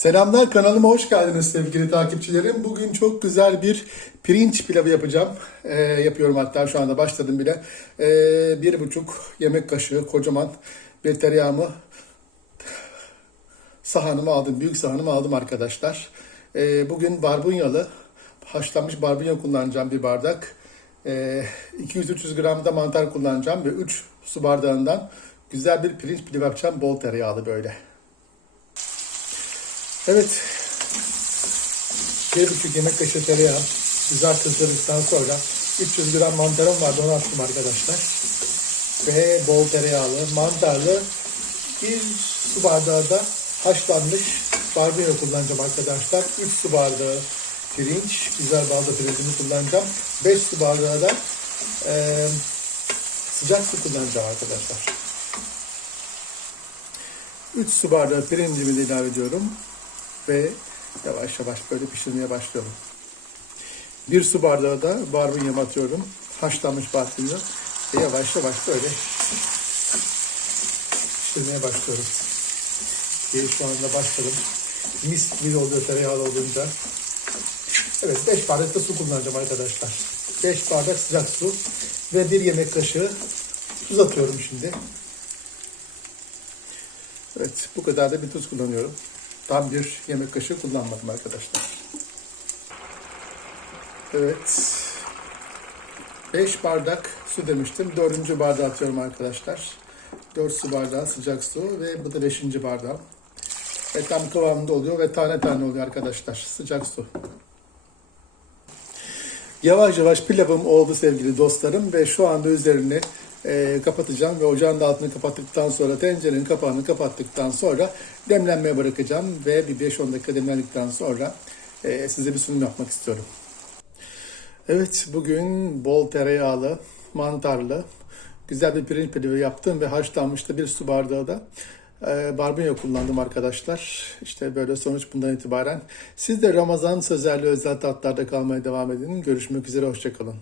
Selamlar kanalıma hoş geldiniz sevgili takipçilerim. Bugün çok güzel bir pirinç pilavı yapacağım. Ee, yapıyorum hatta şu anda başladım bile. Ee, bir buçuk yemek kaşığı kocaman bir tereyağımı sahanımı aldım. Büyük sahanımı aldım arkadaşlar. Ee, bugün barbunyalı haşlanmış barbunya kullanacağım bir bardak. Ee, 200-300 gram da mantar kullanacağım ve 3 su bardağından güzel bir pirinç pilavı yapacağım. Bol tereyağlı böyle. Evet. Bir buçuk yemek kaşığı tereyağı. Güzel kızdırdıktan sonra 300 gram mantarım vardı onu attım arkadaşlar. Ve bol tereyağlı, mantarlı bir su bardağı da haşlanmış barbunya kullanacağım arkadaşlar. 3 su bardağı pirinç, güzel balda pirincimi kullanacağım. 5 su bardağı da eee, sıcak su kullanacağım arkadaşlar. 3 su bardağı pirincimi de ilave ediyorum ve yavaş yavaş böyle pişirmeye başlıyorum. Bir su bardağı da barbunya atıyorum. Haşlanmış barbunya ve yavaş yavaş böyle pişirmeye başlıyorum. Bir şu anda başladım. Mis gibi oluyor tereyağlı olunca. Evet 5 bardak da su kullanacağım arkadaşlar. 5 bardak sıcak su ve 1 yemek kaşığı tuz atıyorum şimdi. Evet bu kadar da bir tuz kullanıyorum. Tam bir yemek kaşığı kullanmadım arkadaşlar. Evet. 5 bardak su demiştim. 4. bardağı atıyorum arkadaşlar. 4 su bardağı sıcak su ve bu da 5. bardağım. Ve tam kıvamında oluyor ve tane tane oluyor arkadaşlar. Sıcak su. Yavaş yavaş pilavım oldu sevgili dostlarım ve şu anda üzerini e, kapatacağım ve ocağın da altını kapattıktan sonra tencerenin kapağını kapattıktan sonra demlenmeye bırakacağım ve bir 5-10 dakika demlendikten sonra e, size bir sunum yapmak istiyorum. Evet bugün bol tereyağlı, mantarlı, güzel bir pirinç pilavı yaptım ve haşlanmıştı bir su bardağı da e, barbunya kullandım arkadaşlar. İşte böyle sonuç bundan itibaren. Siz de Ramazan sözlerle özel tatlarda kalmaya devam edin. Görüşmek üzere, hoşçakalın.